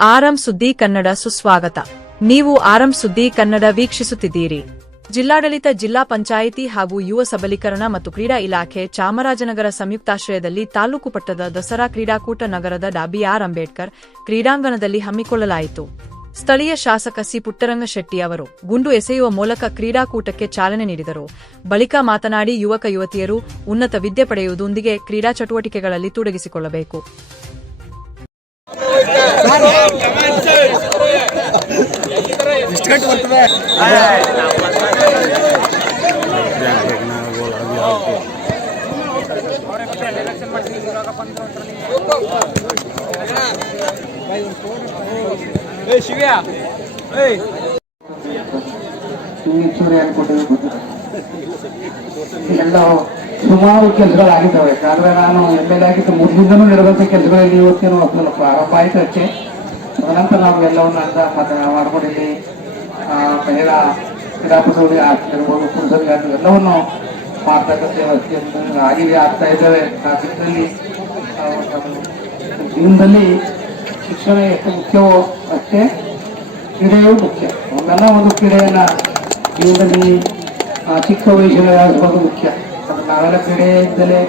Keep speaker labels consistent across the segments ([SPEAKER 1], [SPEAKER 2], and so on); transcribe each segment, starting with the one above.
[SPEAKER 1] ಆರಂ ಸುದ್ದಿ ಕನ್ನಡ ಸುಸ್ವಾಗತ. ನೀವು ಆರಂ ಸುದ್ದಿ ಕನ್ನಡ ವೀಕ್ಷಿಸುತ್ತಿದ್ದೀರಿ. ಜಿಲ್ಲಾಡಳಿತ, ಜಿಲ್ಲಾ ಪಂಚಾಯಿತಿ ಹಾಗೂ ಯುವ ಸಬಲೀಕರಣ ಮತ್ತು ಕ್ರೀಡಾ ಇಲಾಖೆ ಚಾಮರಾಜನಗರ ಸಂಯುಕ್ತಾಶ್ರಯದಲ್ಲಿ ತಾಲೂಕು ಪಟ್ಟದ ದಸರಾ ಕ್ರೀಡಾಕೂಟ ನಗರದ ಡಾಬಿ ಆರ್ ಅಂಬೇಡ್ಕರ್ ಕ್ರೀಡಾಂಗಣದಲ್ಲಿ ಹಮ್ಮಿಕೊಳ್ಳಲಾಯಿತು. ಸ್ಥಳೀಯ ಶಾಸಕ ಸಿ ಪುಟ್ಟರಂಗಶೆಟ್ಟಿ ಅವರು ಗುಂಡು ಎಸೆಯುವ ಮೂಲಕ ಕ್ರೀಡಾಕೂಟಕ್ಕೆ ಚಾಲನೆ ನೀಡಿದರು. ಬಳಿಕ ಮಾತನಾಡಿ ಯುವಕ ಯುವತಿಯರು ಉನ್ನತ ವಿದ್ಯೆ ಪಡೆಯುವುದೊಂದಿಗೆ ಕ್ರೀಡಾ ಚಟುವಟಿಕೆಗಳಲ್ಲಿ ತೊಡಗಿಸಿಕೊಳ್ಳಬೇಕು.
[SPEAKER 2] ಅನ್ಕೊಂಡಿದ್ದು ಗೊತ್ತಿಲ್ಲ ಎಲ್ಲ ಸುಮಾರು ಕೆಲಸಗಳಾಗಿದ್ದಾವೆ. ಆದ್ರೆ ನಾನು ಎಂ ಎಲ್ ಎ ಆಗಿದ್ದು, ಮೊದಲಿಂದನೂ ನಡೆದಂಥ ಕೆಲಸಗಳಲ್ಲಿ ಇವತ್ತೇನು ಪ್ರಾರಂಭ ತದನಂತರ ನಾವು ಎಲ್ಲವನ್ನು ಅಂದ ಮತ್ತೆ ಮಾಡ್ಕೊಂಡಿಲ್ಲಿ ಮಹಿಳಾ ಕ್ರೀಡಾಪಟುಗಳಿಗೆ ಆಗ್ತಿರ್ಬೋದು, ಪುರುಷರಿಗೆ ಆಗ್ತದೆ ಎಲ್ಲವನ್ನು ಮಾಡ್ತಕ್ಕಂಥ ವ್ಯವಸ್ಥೆಯನ್ನು ಆಗಿದೆ ಆಗ್ತಾ ಇದ್ದಾವೆ. ಆ ಜೀವನದಲ್ಲಿ ಶಿಕ್ಷಣ ಎಷ್ಟು ಮುಖ್ಯವೋ ಅಷ್ಟೇ ಕ್ರೀಡೆಯೂ ಮುಖ್ಯ. ಒಂದಲ್ಲ ಒಂದು ಕ್ರೀಡೆಯನ್ನು ಜೀವನದಲ್ಲಿ ಚಿಕ್ಕ ವಯಸ್ಸಿನಲ್ಲಿ ಆಡಿಸೋದು ಮುಖ್ಯ ನಾವೆಲ್ಲ ಕ್ರೀಡೆಯಿಂದಲೇ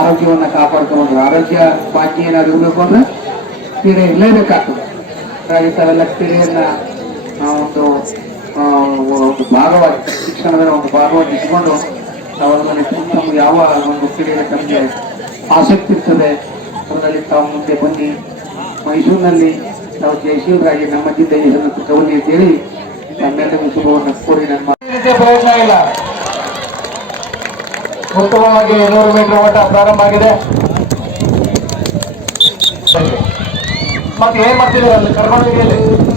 [SPEAKER 2] ಆರೋಗ್ಯವನ್ನು ಕಾಪಾಡ್ಕೊಂಡು, ಆರೋಗ್ಯ ಭಾಗ್ಯ ಇರಬೇಕು ಅಂದ್ರೆ ಕ್ರೀಡೆ ಇರಲೇಬೇಕಾಗ್ತದೆ ಹಾಗಾಗಿ ತಾವೆಲ್ಲ ಕ್ರೀಡೆಯನ್ನ ಒಂದು ಒಂದು ಭಾಗವಾಗಿ, ಶಿಕ್ಷಣದ ಒಂದು ಭಾಗವಾಗಿ ಇಟ್ಕೊಂಡು ನಾವು ತಮ್ಮ ಯಾವ ಒಂದು ಕ್ರೀಡೆಗೆ ತಮಗೆ ಆಸಕ್ತಿ ಇರ್ತದೆ, ಅದರಲ್ಲಿ ತಾವು ಮುಂದೆ ಬನ್ನಿ. ಮೈಸೂರಿನಲ್ಲಿ ನಾವು ಜಯಶೀಲರಾಗಿ ನಮ್ಮ ಜಿಲ್ಲೆ ಹೆಸರು ತಗೊಳ್ಳಿ ಅಂತೇಳಿ ನಮ್ಮೆಲ್ಲರಿಗೂ ಶುಭವನ್ನು ಕೋರಿ ರೀತಿಯ ಪ್ರಯತ್ನ ಇಲ್ಲ. ಉತ್ತಮವಾಗಿ ನೂರು ಮೀಟರ್ ಓಟ ಪ್ರಾರಂಭ ಆಗಿದೆ. మాకు ఏం మర్చిలేదు కర్మ